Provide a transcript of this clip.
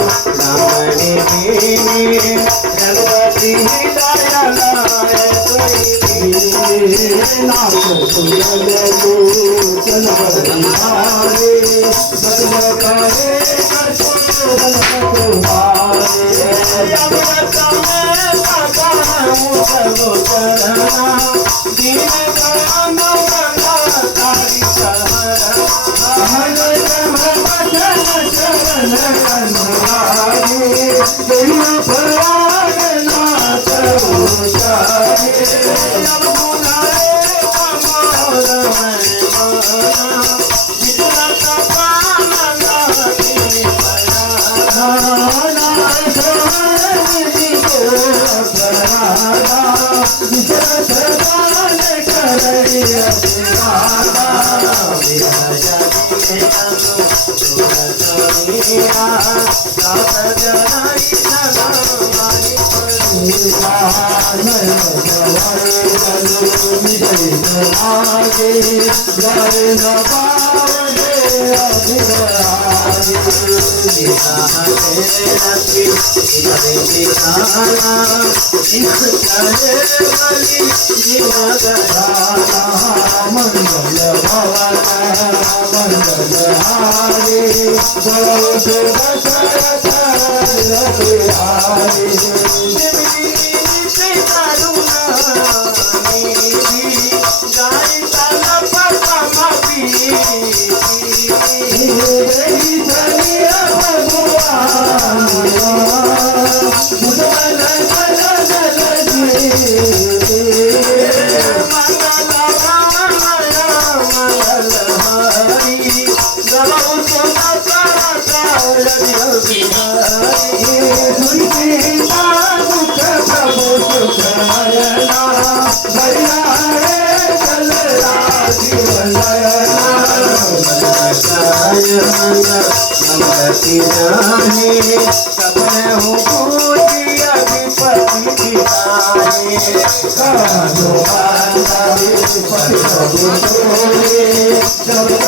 रामने दीने जगपति दया लाए नाथ सुन गो चल बंधारे सर्व करे तुम्हारे अमृत में सदा मुझको चलना दीन गान गंगा तारी सहरा मन भजन चरण कन्हारे दिल भगवान नाथ उतारे अब बुलाए कमल में माना विश्वत पान लागे पराना मंगल भवन मंगल हारे बहुत दशरथ रघुराई जब